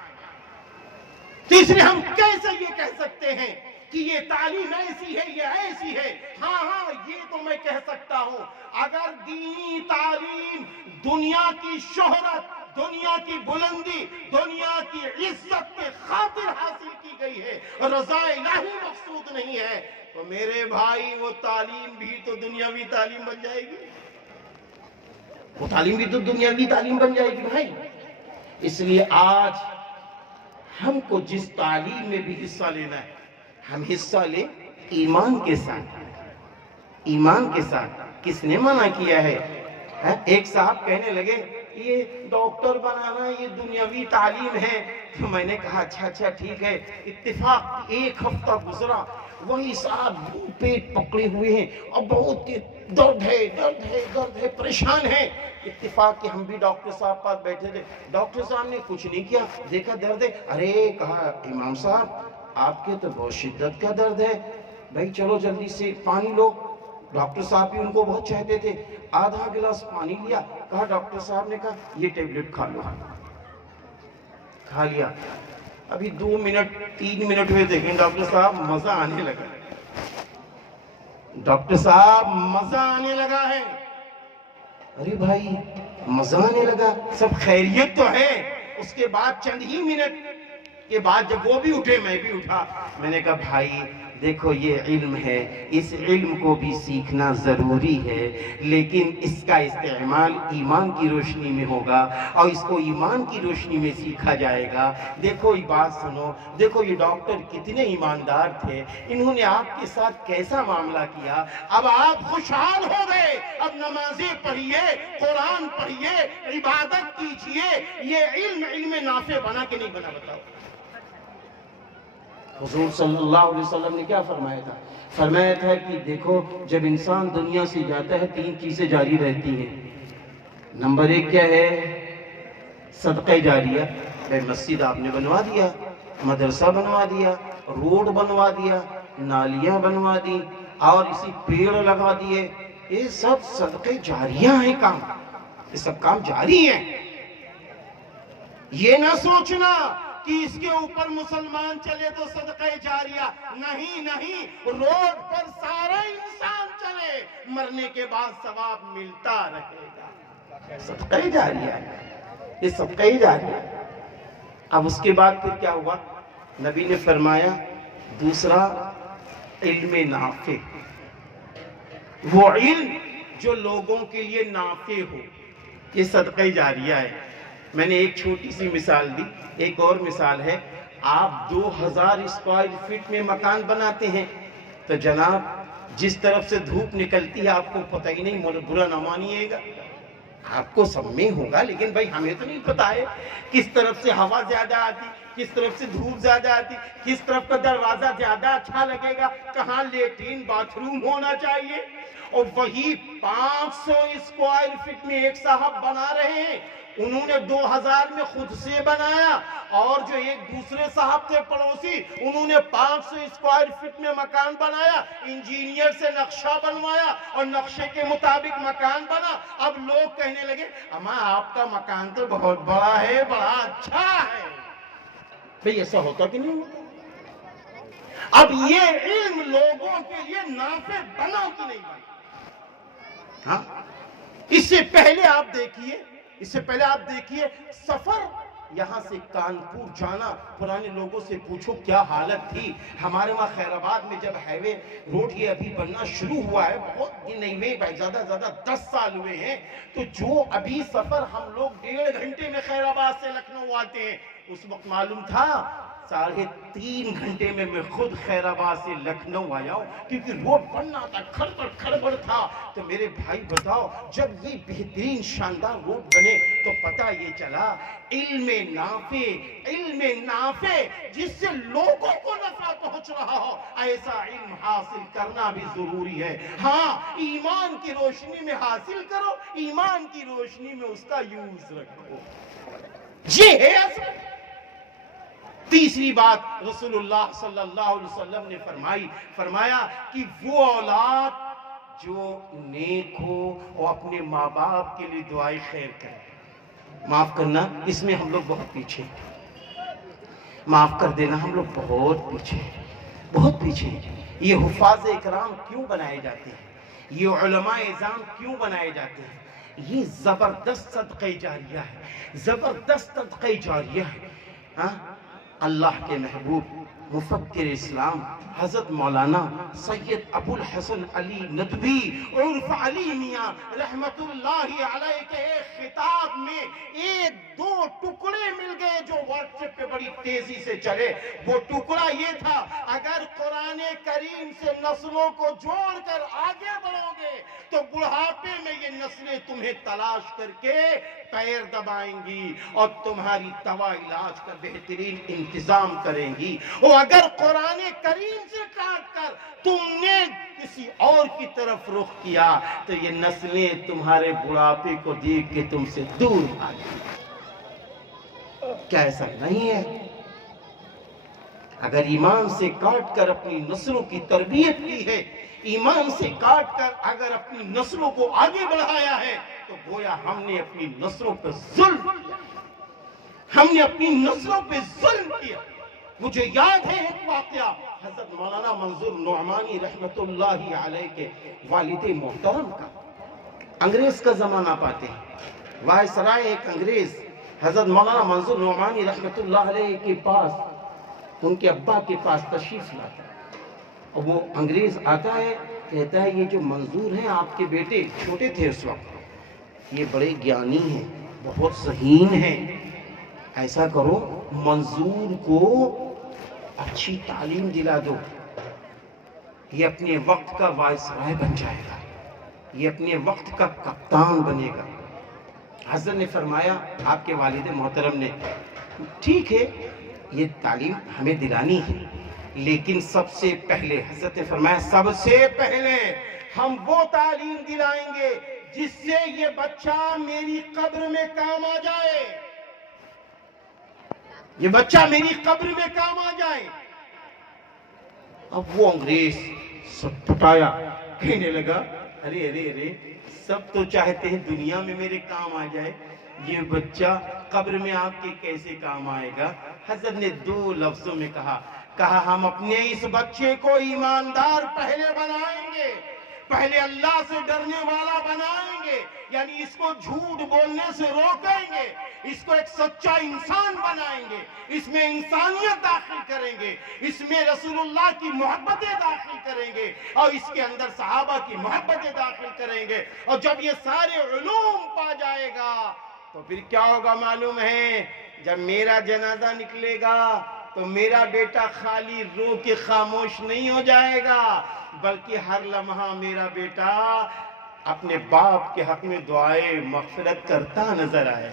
تیسرے ہم کیسے یہ کہہ سکتے ہیں کہ یہ تعلیم ایسی ہے، یہ ایسی ہے؟ ہاں یہ تو میں کہہ سکتا ہوں، اگر دینی تعلیم دنیا کی شہرت، دنیا کی بلندی، دنیا کی عزت کے خاطر حاصل کی گئی ہے، رضا الہی مقصود نہیں ہے، تو میرے بھائی وہ تعلیم بھی تو دنیاوی تعلیم بن جائے گی، وہ تعلیم بھی تو دنیاوی تعلیم بن جائے گی بھائی۔ اس لیے آج ہم کو جس تعلیم میں بھی حصہ لینا ہے، ہم حصہ لیں ایمان کے ساتھ، ایمان کے ساتھ۔ کس نے منع کیا ہے؟ ایک صاحب کہنے لگے یہ ڈاکٹر بنانا یہ دنیاوی تعلیم ہے، تو میں نے کہا اچھا ٹھیک ہے۔ اتفاق ایک ہفتہ گزرا، وہی صاحب پیٹ پکڑے ہوئے ہیں اور بہت درد ہے، پریشان ہیں۔ اتفاق کہ ہم بھی ڈاکٹر صاحب پاس بیٹھے تھے، ڈاکٹر صاحب نے کچھ نہیں کیا، دیکھا درد ہے، ارے کہا امام صاحب آپ کے تو بہت شدت کا درد ہے، بھائی چلو جلدی سے پانی لو۔ ڈاکٹر صاحب بھی ان کو بہت چاہتے تھے، آدھا گلاس پانی لیا، کہا ڈاکٹر صاحب نے کہا یہ ٹیبلٹ کھا لو، کھا لیا۔ ابھی 2 منٹ 3 منٹ ہوئے دیکھیں ڈاکٹر صاحب مزہ آنے لگا، ڈاکٹر صاحب مزہ آنے لگا ہے۔ ارے بھائی مزہ آنے لگا، سب خیریت تو ہے۔ اس کے بعد چند ہی منٹ کے بعد جب وہ بھی اٹھے میں بھی اٹھا، میں نے کہا بھائی دیکھو یہ علم ہے، اس علم کو بھی سیکھنا ضروری ہے، لیکن اس کا استعمال ایمان کی روشنی میں ہوگا اور اس کو ایمان کی روشنی میں سیکھا جائے گا۔ دیکھو یہ بات سنو، دیکھو یہ ڈاکٹر کتنے ایماندار تھے، انہوں نے آپ کے ساتھ کیسا معاملہ کیا، اب آپ خوشحال ہو گئے، اب نمازیں پڑھیے، قرآن پڑھیے، عبادت کیجئے۔ یہ علم نافع بنا کہ نہیں بنا بتاؤ؟ حضور صلی اللہ علیہ وسلم نے کیا فرمایا تھا؟ فرمایا تھا کہ دیکھو جب انسان دنیا سے جاتا ہے 3 چیزیں جاری رہتی ہیں۔ نمبر 1 کیا ہے؟ صدقہ جاریہ، مسجد آپ نے بنوا دیا، مدرسہ بنوا دیا، روڈ بنوا دیا، نالیاں بنوا دی اور اسی پیڑ لگا دیے، یہ سب صدقہ جاریہ ہیں کام، یہ سب کام جاری ہیں۔ یہ نہ سوچنا کہ اس کے اوپر مسلمان چلے تو صدقہ جاریہ، نہیں، روڈ پر سارا انسان چلے، مرنے کے بعد ثواب ملتا رہے گا، صدقہ جاریہ ہے، یہ صدقہ جاریہ۔ اب اس کے بعد پھر کیا ہوا؟ نبی نے فرمایا دوسرا علم نافع، وہ علم جو لوگوں کے لیے نافع ہو، یہ صدقہ جاریہ ہے۔ میں نے ایک چھوٹی سی مثال دی، ایک اور مثال ہے، آپ 2000 اسکوائر فٹ میں مکان بناتے ہیں تو جناب جس طرف سے دھوپ نکلتی ہے آپ کو پتہ ہی نہیں، برا نہ مانیے گا، آپ کو سب میں ہوگا، لیکن بھائی ہمیں تو نہیں پتا ہے کس طرف سے ہوا زیادہ آتی، کس طرف سے دھوپ زیادہ آتی، کس طرف کا دروازہ زیادہ اچھا لگے گا، کہاں لیٹرین باتھ روم ہونا چاہیے۔ اور وہی 500 اسکوائر فٹ میں ایک صاحب بنا رہے ہیں، انہوں نے 2000 میں خود سے بنایا، اور جو ایک دوسرے صاحب تھے پڑوسی انہوں نے 500 اسکوائر فٹ میں مکان بنایا، انجینئر سے نقشہ بنوایا اور نقشے کے مطابق مکان بنا۔ اب لوگ کہنے لگے اما آپ کا مکان تو بہت بڑا ہے، بڑا اچھا ہے۔ بھئی ایسا ہوتا کہ نہیں ہوتا؟ اب یہ علم لوگوں کے لیے نافع بنا کہ نہیں بنا؟ ہاں اس سے پہلے آپ دیکھیے سفر یہاں سے کانپور جانا، پرانے لوگوں سے پوچھو کیا حالت تھی. ہمارے وہاں خیر آباد میں جب ہائی وے روڈ یہ ابھی بننا شروع ہوا ہے، بہت یہ نہیں ہوئے بھائی، زیادہ 10 سال ہوئے ہیں، تو جو ابھی سفر ہم لوگ 1.5 گھنٹے میں خیر آباد سے لکھنؤ آتے ہیں، اس وقت معلوم تھا 3.5 گھنٹے میں میں خود خیر آباد سے لکھنؤ آیا ہوں، کیونکہ روڈ بننا تھا، کھڑبڑ تھا. تو میرے بھائی بتاؤ، جب یہ بہترین شاندار روڈ بنے تو پتہ یہ چلا علم نافع جس سے لوگوں کو نفع پہنچ رہا ہو، ایسا علم حاصل کرنا بھی ضروری ہے. ہاں ایمان کی روشنی میں حاصل کرو، ایمان کی روشنی میں اس کا یوز رکھو. یہ ہے اصل. تیسری بات رسول اللہ صلی اللہ علیہ وسلم نے فرمایا کہ وہ اولاد جو نیک ہو وہ اپنے ماں باپ کے لیے دعائیں خیر کرے. معاف کرنا، اس میں ہم لوگ بہت پیچھے، معاف کر دینا، ہم لوگ بہت پیچھے. یہ حفاظ اکرام کیوں بنائے جاتے ہیں؟ یہ علماء اعظام کیوں بنائے جاتے ہیں؟ یہ زبردست صدقہ جاریہ ہے. ہاں اللہ کے محبوب مفکر اسلام حضرت مولانا سید ابو الحسن علی ندوی عرف علی میاں رحمت اللہ علیہ کے ایک خطاب میں 1-2 ٹکڑے مل گئے جو واٹس ایپ پہ بڑی تیزی سے چلے. وہ ٹکڑا یہ تھا، اگر قرآن کریم سے نسلوں کو جوڑ کر آگے بڑھو گے تو بڑھاپے میں یہ نسلیں تمہیں تلاش کر کے پیر دبائیں گی اور تمہاری دوا علاج کا بہترین انتظام کریں گی. اور اگر قرآن کریم سے کاٹ کر تم نے کسی اور کی طرف رخ کیا تو یہ نسلیں تمہارے بڑھاپے کو دیکھ کے تم سے دور بھاگیں گی. کیا ایسا نہیں ہے؟ اگر ایمان سے کاٹ کر اپنی نسلوں کی تربیت کی ہے، ایمان سے کاٹ کر اگر اپنی نسلوں کو آگے بڑھایا ہے، تو گویا ہم نے اپنی نسلوں پہ ظلم کیا. مجھے یاد ہے ایک واقعہ، حضرت مولانا منظور نعمانی رحمت اللہ علیہ کے والد محترم کا. انگریز کا زمانہ پاتے ہیں، وائسرائے ایک انگریز حضرت مولانا منظور نعمانی رحمت اللہ علیہ کے پاس، ان کے ابا کے پاس تشریف لاتا ہے. اور وہ انگریز آتا ہے، کہتا ہے یہ جو منظور ہیں آپ کے بیٹے، چھوٹے تھے اس وقت، یہ بڑے گیانی ہیں، بہت ذہین ہیں، ایسا کرو منظور کو اچھی تعلیم دلا دو، یہ اپنے وقت کا وائسرائے بن جائے گا، یہ اپنے وقت کا کپتان بنے گا. حضرت نے فرمایا، آپ کے والد محترم نے، ٹھیک ہے یہ تعلیم ہمیں دلانی ہے، لیکن سب سے پہلے حضرت نے فرمایا سب سے پہلے ہم وہ تعلیم دلائیں گے جس سے یہ بچہ میری قبر میں کام آ جائے، یہ بچہ میری قبر میں کام آ جائے. اب وہ انگریز سب پٹایا، کہنے لگا ارے سب تو چاہتے ہیں دنیا میں میرے کام آ جائے، یہ بچہ قبر میں آپ کے کیسے کام آئے گا؟ حضرت نے 2 لفظوں میں کہا ہم اپنے اس بچے کو ایماندار پہلے بنائیں گے، پہلے اللہ سے ڈرنے والا بنائیں گے، یعنی اس کو جھوٹ بولنے سے روکیں گے، اس کو ایک سچا انسان بنائیں گے، اس میں انسانیت داخل کریں گے، اس میں رسول اللہ کی محبتیں داخل کریں گے، اور اس کے اندر صحابہ کی محبتیں داخل کریں گے. اور جب یہ سارے علوم پا جائے گا تو پھر کیا ہوگا معلوم ہے؟ جب میرا جنازہ نکلے گا تو میرا بیٹا خالی رو کے خاموش نہیں ہو جائے گا، بلکہ ہر لمحہ میرا بیٹا اپنے باپ کے حق میں دعائے مغفرت کرتا نظر آئے.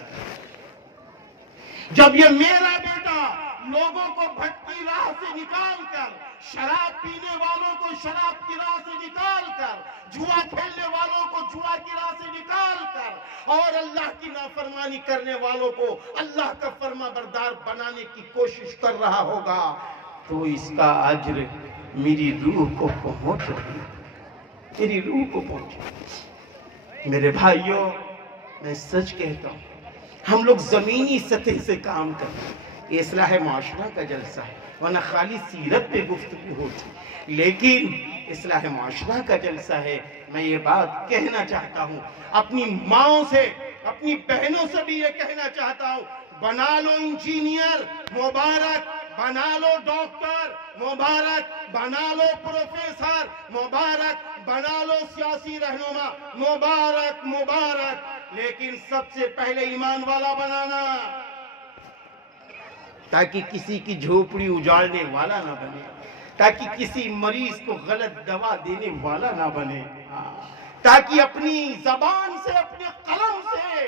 جب یہ میرا بیٹا لوگوں کو بھٹکی راہ سے نکال کر، شراب پینے والوں کو شراب کی راہ سے نکال کر، جوا کھیلنے والوں کو جوا کی راہ سے نکال کر، اور اللہ کی نافرمانی کرنے والوں کو اللہ کا فرما بردار بنانے کی کوشش کر رہا ہوگا، تو اس کا اجر میری روح کو پہنچ رہی ہے، میری روح کو پہنچ. میرے بھائیوں، میں سچ کہتا ہوں، ہم لوگ زمینی سطح سے کام کرتے ہیں. یہ اصلاح معاشرہ کا جلسہ ہے، ورنہ خالی سیرت پہ گفتگو ہوتی. لیکن اصلاح معاشرہ کا جلسہ ہے. میں یہ بات کہنا چاہتا ہوں اپنی ماؤں سے، اپنی بہنوں سے بھی یہ کہنا چاہتا ہوں، بنا لو انجینئر مبارک، بنا لو ڈاکٹر مبارک، بنا لو پروفیسر مبارک، بنا لو سیاسی رہنما مبارک مبارک، لیکن سب سے پہلے ایمان والا بنانا، تاکہ کسی کی جھوپڑی اجاڑنے والا نہ بنے، تاکہ کسی مریض کو غلط دوا دینے والا نہ بنے، تاکہ اپنی زبان سے، اپنے قلم سے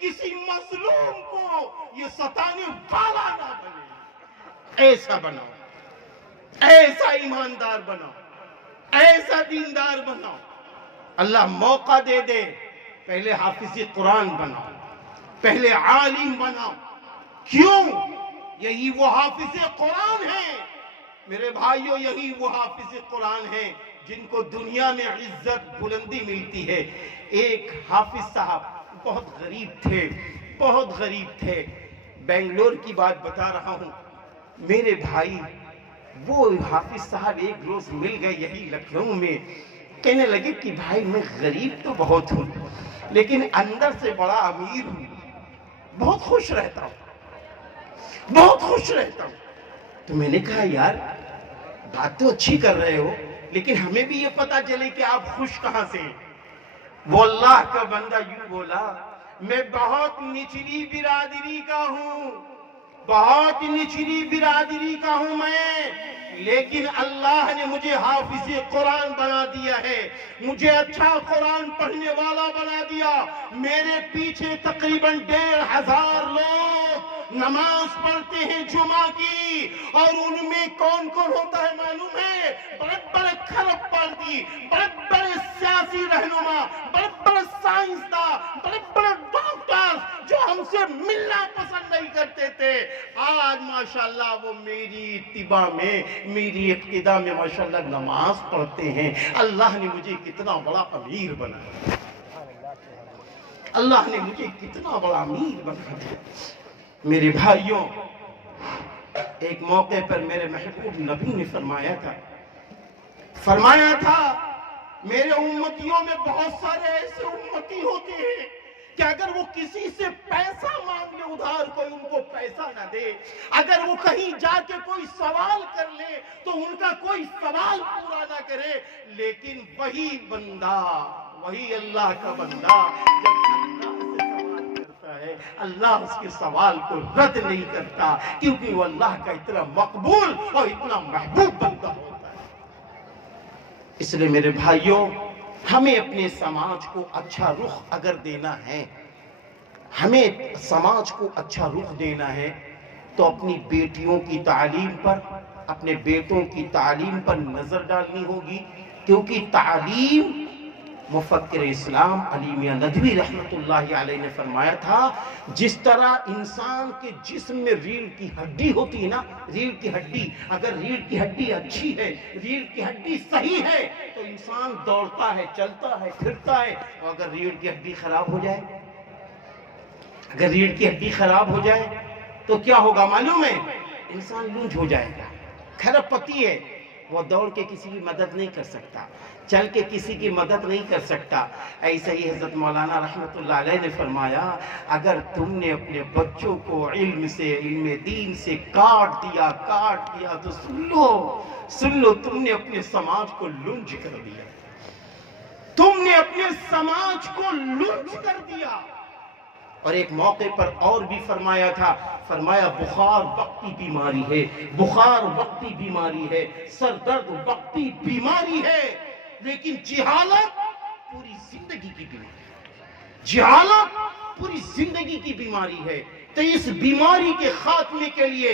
کسی مظلوم کو یہ ستانے والا نہ بنے. ایسا بناؤ، ایسا ایماندار بناؤ، ایسا دیندار بناؤ. اللہ موقع دے دے، پہلے حافظ قرآن بناؤ، پہلے عالم بناؤ. کیوں؟ یہی وہ حافظ قرآن ہیں میرے بھائیوں، یہی وہ حافظ قرآن ہیں جن کو دنیا میں عزت بلندی ملتی ہے. ایک حافظ صاحب بہت غریب تھے، بہت غریب تھے. بنگلور کی بات بتا رہا ہوں میرے بھائی. وہ حافظ صاحب ایک روز مل گئے یہی لکھنؤ میں. کہنے لگے کہ بھائی میں غریب تو بہت ہوں لیکن اندر سے بڑا امیر ہوں، بہت خوش رہتا ہوں، بہت خوش رہتا ہوں. تو میں نے کہا یار بات تو اچھی کر رہے ہو لیکن ہمیں بھی یہ پتا چلے کہ آپ خوش کہاں سے. وہ اللہ کا بندہ یوں بولا، میں بہت نچلی برادری کا ہوں، بہت نچلی برادری کا ہوں میں، لیکن اللہ نے مجھے حافظ قرآن بنا دیا ہے، مجھے اچھا قرآن پڑھنے والا بنا دیا. میرے پیچھے تقریباً 1500 لوگ نماز پڑھتے ہیں جمعہ کی، اور ان میں کون کون ہوتا ہے معلوم ہے؟ بڑے بڑے کھرب پردی، بڑے بڑے سیاسی رہنما، بڑے بڑے سائنسداں، بڑے بڑے ڈاکٹر جو ہم سے ملنا پسند نہیں کرتے تھے، آج ماشاءاللہ وہ میری اتباع میں، میری اقتداء میں ماشاءاللہ نماز پڑھتے ہیں. اللہ نے مجھے کتنا بڑا امیر بنایا، اللہ نے مجھے کتنا بڑا امیر بنایا. میرے بھائیوں، ایک موقع پر میرے محبوب نبی نے فرمایا تھا میرے امتیوں میں بہت سارے ایسے امتی ہوتے ہیں کہ اگر وہ کسی سے پیسہ مانگ لے ادھار، کوئی ان کو پیسہ نہ دے، اگر وہ کہیں جا کے کوئی سوال کر لے تو ان کا کوئی سوال پورا نہ کرے، لیکن وہی بندہ، وہی اللہ کا بندہ جب اللہ اس کے سوال کو رد نہیں کرتا، کیونکہ وہ اللہ کا اتنا مقبول اور اتنا محبوب بندہ ہوتا ہے. اس لیے میرے بھائیوں، ہمیں اپنے سماج کو اچھا رخ اگر دینا ہے، ہمیں سماج کو اچھا رخ دینا ہے تو اپنی بیٹیوں کی تعلیم پر، اپنے بیٹوں کی تعلیم پر نظر ڈالنی ہوگی. کیونکہ تعلیم، مفکر اسلام علی میاں ندوی رحمت اللہ علیہ نے فرمایا تھا، جس طرح انسان کے جسم میں ریڑھ کی ہڈی ہوتی ہے نا، ریڑھ کی ہڈی، اگر ریڑھ کی ہڈی اچھی ہے، ریڑھ کی ہڈی صحیح ہے تو انسان دوڑتا ہے، چلتا ہے، پھرتا ہے. اور اگر ریڑھ کی ہڈی خراب ہو جائے، اگر ریڑھ کی ہڈی خراب ہو جائے تو کیا ہوگا معلوم ہے؟ انسان لونج ہو جائے گا، کھرب پتی ہے، وہ دوڑ کے کسی کی مدد نہیں کر سکتا، چل کے کسی کی مدد نہیں کر سکتا. ایسے ہی حضرت مولانا رحمت اللہ علیہ نے فرمایا، اگر تم نے اپنے بچوں کو علم سے، علم دین سے کاٹ دیا تو سن لو تم نے اپنے سماج کو لنج کر دیا، تم نے اپنے سماج کو لنج کر دیا. اور ایک موقع پر اور بھی فرمایا تھا، فرمایا بخار وقتی بیماری ہے، بخار وقتی بیماری ہے، سر درد وقتی بیماری ہے، لیکن جہالت پوری زندگی کی بیماری ہے، جہالت پوری زندگی کی بیماری ہے. تو اس بیماری کے خاتمے کے لیے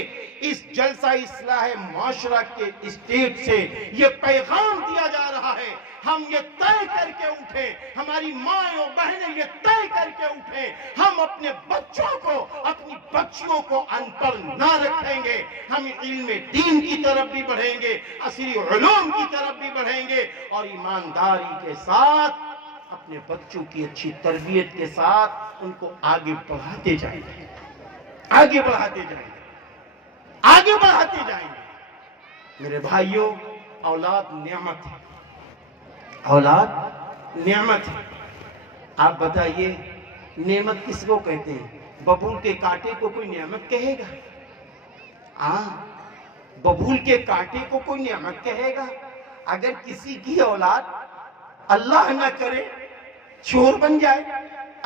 اس جلسہ اصلاح معاشرہ کے اسٹیج سے یہ پیغام دیا جا رہا ہے، ہم یہ طے کر کے اٹھے، ہماری مائیں اور بہنیں یہ طے کر کے اٹھے، ہم اپنے بچوں کو، اپنی بچیوں کو ان پڑھ نہ رکھیں گے، ہم علم دین کی طرف بھی بڑھیں گے، عصری علوم کی طرف بھی بڑھیں گے، اور ایمانداری کے ساتھ اپنے بچوں کی اچھی تربیت کے ساتھ ان کو آگے بڑھاتے جائیں گے، آگے بڑھاتے جائیں گے، آگے بڑھاتے جائیں گے. میرے بھائیوں، اولاد نعمت ہے، اولاد نعمت ہے۔ آپ بتائیے نعمت کس کو کہتے ہیں؟ ببول کے کانٹے کو کوئی نعمت کہے گا؟ ببول کے کانٹے کو کوئی نعمت کہے گا؟ اگر کسی کی اولاد اللہ نہ کرے چور بن جائے،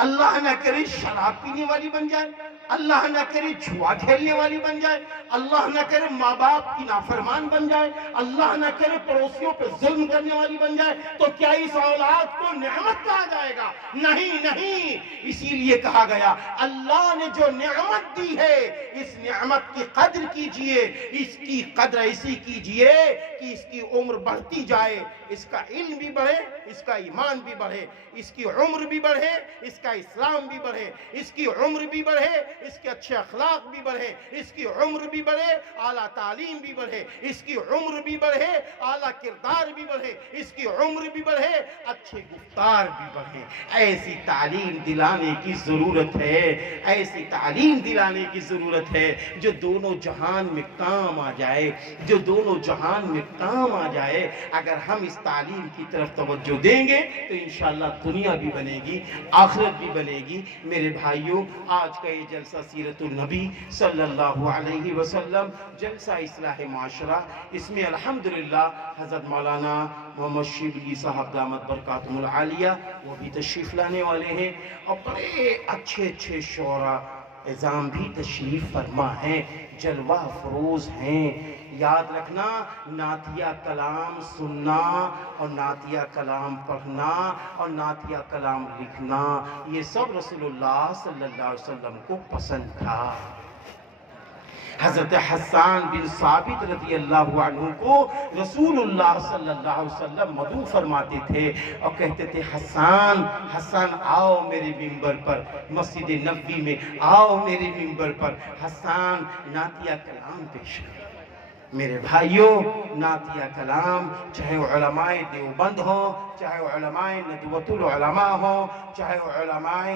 اللہ نہ کرے شراب پینے والی بن جائے، اللہ نہ کرے جوا کھیلنے والی بن جائے، اللہ نہ کرے ماں باپ کی نافرمان بن جائے، اللہ نہ کرے پڑوسیوں پہ ظلم کرنے والی بن جائے، تو کیا اس اولاد کو نعمت کہا جائے گا؟ نہیں نہیں، اسی لیے کہا گیا اللہ نے جو نعمت دی ہے اس نعمت کی قدر کیجئے، اس کی قدر ایسی کیجئے کہ اس کی عمر بڑھتی جائے، اس کا علم بھی بڑھے، اس کا ایمان بھی بڑھے، اس کی عمر بھی بڑھے، اس کا اسلام بھی بڑھے، اس کی عمر بھی بڑھے، اس کے اچھے اخلاق بھی بڑھے، اس کی عمر بھی بڑھے، اعلیٰ تعلیم بھی بڑھے، اس کی عمر بھی بڑھے، اعلیٰ کردار بھی بڑھے، اس کی عمر بھی بڑھے، اچھے گفتار بھی بڑھے۔ ایسی تعلیم دلانے کی ضرورت ہے، ایسی تعلیم دلانے کی ضرورت ہے جو دونوں جہان میں کام آ جائے، جو دونوں جہان میں کام آ جائے۔ اگر ہم اس تعلیم کی طرف توجہ دیں گے تو انشاءاللہ دنیا بھی بنے گی، آخرت بھی بنے گی۔ میرے بھائیوں، آج کا یہ جلسہ سیرت النبی صلی اللہ علیہ وسلم، جلسہ اصلاح معاشرہ، اس میں الحمدللہ حضرت مولانا محمد شبلی صاحب دامت برکاتہم العالیہ وہ بھی تشریف لانے والے ہیں، اور بڑے اچھے اچھے شعراء عظام بھی تشریف فرما ہیں، جلوہ افروز ہیں۔ یاد رکھنا، نعتیہ کلام سننا اور نعتیہ کلام پڑھنا اور نعتیہ کلام لکھنا، یہ سب رسول اللہ صلی اللہ علیہ وسلم کو پسند تھا۔ حضرت حسان بن ثابت رضی اللہ عنہ کو رسول اللہ صلی اللہ علیہ وسلم مدعو فرماتے تھے اور کہتے تھے حسان حسان آؤ میرے منبر پر، مسجد نبوی میں آؤ میرے منبر پر، حسان نعتیہ کلام پیش کرو۔ میرے بھائیوں، نعتیہ کلام چاہے علماء دیوبند ہوں، چاہے علماء ندوۃ العلماء ہوں، چاہے علماء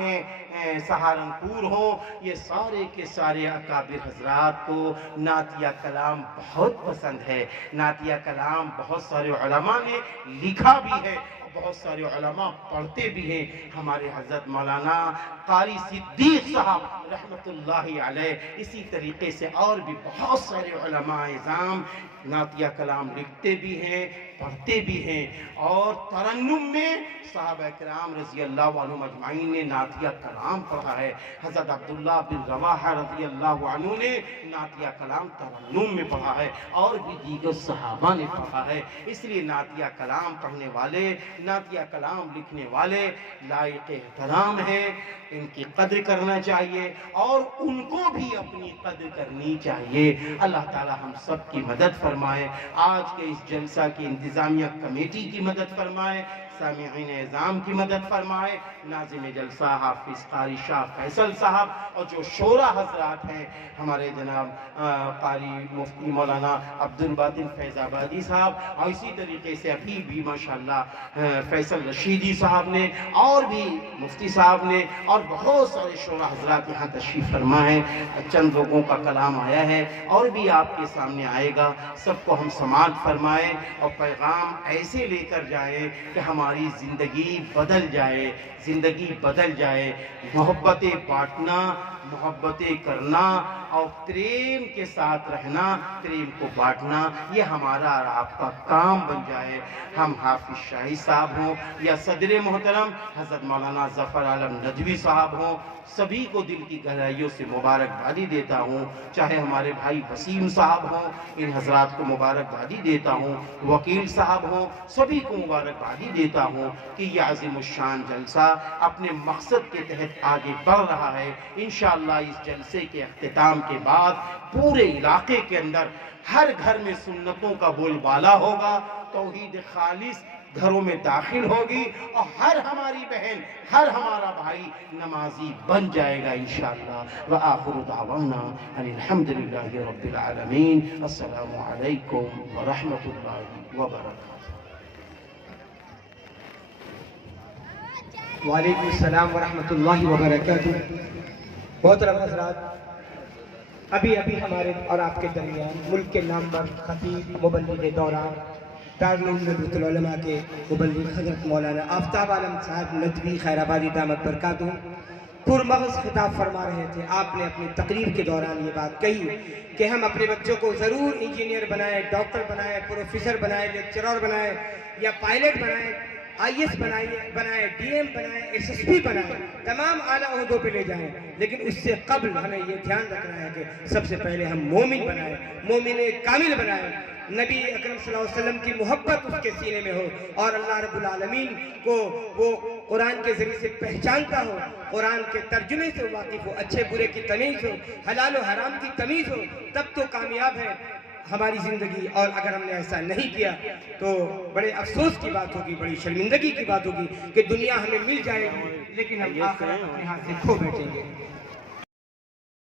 سہارنپور ہوں، یہ سارے کے سارے اکابر حضرات کو نعتیہ کلام بہت پسند ہے۔ نعتیہ کلام بہت سارے علماء نے لکھا بھی ہے، بہت سارے علماء پڑھتے بھی ہیں۔ ہمارے حضرت مولانا قاری صدیق صاحب رحمت اللہ علیہ، اسی طریقے سے اور بھی بہت سارے علماء اعظام نعتیہ کلام لکھتے بھی ہیں، پڑھتے بھی ہیں۔ اور ترنم میں صحابہ کرام رضی اللہ عنہ اجمعین نے نعتیہ کلام پڑھا ہے۔ حضرت عبداللہ بن رواحہ رضی اللہ عنہ نے نعتیہ کلام ترنم میں پڑھا ہے، اور بھی دیگر صحابہ نے پڑھا ہے۔ اس لیے نعتیہ کلام پڑھنے والے، نعتیہ کلام لکھنے والے لائق احترام ہیں، ان کی قدر کرنا چاہیے اور ان کو بھی اپنی قدر کرنی چاہیے۔ اللہ تعالی ہم سب کی مدد فرمائے، آج کے اس جلسہ کی انتظامیہ کمیٹی کی مدد فرمائے، سامعین اعظام کی مدد فرمائے، ناظم جلسہ حافظ قاری شاہ فیصل صاحب، اور جو شورا حضرات ہیں ہمارے جناب قاری مفتی مولانا عبدالباطن فیض آبادی صاحب، اور اسی طریقے سے ابھی بھی ماشاءاللہ فیصل رشیدی صاحب نے، اور بھی مفتی صاحب نے، اور بہت سارے شورا حضرات یہاں تشریف فرما ہیں۔ چند لوگوں کا کلام آیا ہے اور بھی آپ کے سامنے آئے گا، سب کو ہم سماعت فرمائیں اور پیغام ایسے لے کر جائیں کہ ہماری زندگی بدل جائے، زندگی بدل جائے۔ محبتیں بانٹنا، محبتیں کرنا اور پریم کے ساتھ رہنا، پریم کو بانٹنا، یہ ہمارا اور آپ کا کام بن جائے۔ ہم حافظ شاہی صاحب ہوں یا صدر محترم حضرت مولانا ظفر عالم ندوی صاحب ہوں، سبھی کو دل کی گہرائیوں سے مبارکبادی دیتا ہوں۔ چاہے ہمارے بھائی وسیم صاحب ہوں، ان حضرات کو مبارکبادی دیتا ہوں، وکیل صاحب ہوں، سبھی کو مبارکبادی دیتا ہوں کہ یہ عظیم الشان جلسہ اپنے مقصد کے تحت آگے بڑھ رہا ہے۔ انشاءاللہ اس جلسے کے اختتام کے بعد پورے علاقے کے اندر ہر گھر میں سنتوں کا بول بالا ہوگا، توحید خالص گھروں میں داخل ہوگی، اور ہر ہماری بہن، ہر ہمارا بھائی نمازی بن جائے گا انشاءاللہ۔ وآخر دعوانا ان الحمدللہ رب العالمین۔ السلام علیکم ورحمۃ اللہ وبرکاتہ۔ وعلیکم السلام ورحمۃ اللہ وبرکاتہ۔ محترم حضرات، ابھی ہمارے اور آپ کے درمیان ملک کے نامور خطیب مبلغ دوران دارالعلوم ندوۃ العلماء کے مبلغ حضرت مولانا آفتاب عالم صاحب ندوی خیر آبادی دامت برکاتہ پرمغز خطاب فرما رہے تھے. آپ نے اپنی تقریر کے دوران یہ بات کہی کہ ہم اپنے بچوں کو ضرور انجینئر بنائیں، ڈاکٹر بنائیں، پروفیسر بنائیں، لیکچرر بنائیں یا پائلٹ بنائیں، آئی ایس بنائیں، ڈی ایم بنائیں، ایس ایس پی بنائیں، تمام اعلیٰ عہدوں پہ لے جائیں. لیکن اس سے قبل ہمیں یہ دھیان رکھنا ہے کہ سب سے پہلے ہم مومن بنائیں، مومن کامل بنائیں. نبی اکرم صلی اللہ علیہ وسلم کی محبت اس کے سینے میں ہو اور اللہ رب العالمین کو وہ قرآن کے ذریعے سے پہچانتا ہو، قرآن کے ترجمے سے واقف ہو، اچھے برے کی تمیز ہو، حلال و حرام کی تمیز ہو، تب تو کامیاب ہے ہماری زندگی. اور اگر ہم نے ایسا نہیں کیا تو بڑے افسوس کی بات ہوگی، بڑی شرمندگی کی بات ہوگی کہ دنیا ہمیں مل جائے گی لیکن ہم آخرت اپنے ہاتھ سے کھو بیٹھیں گے.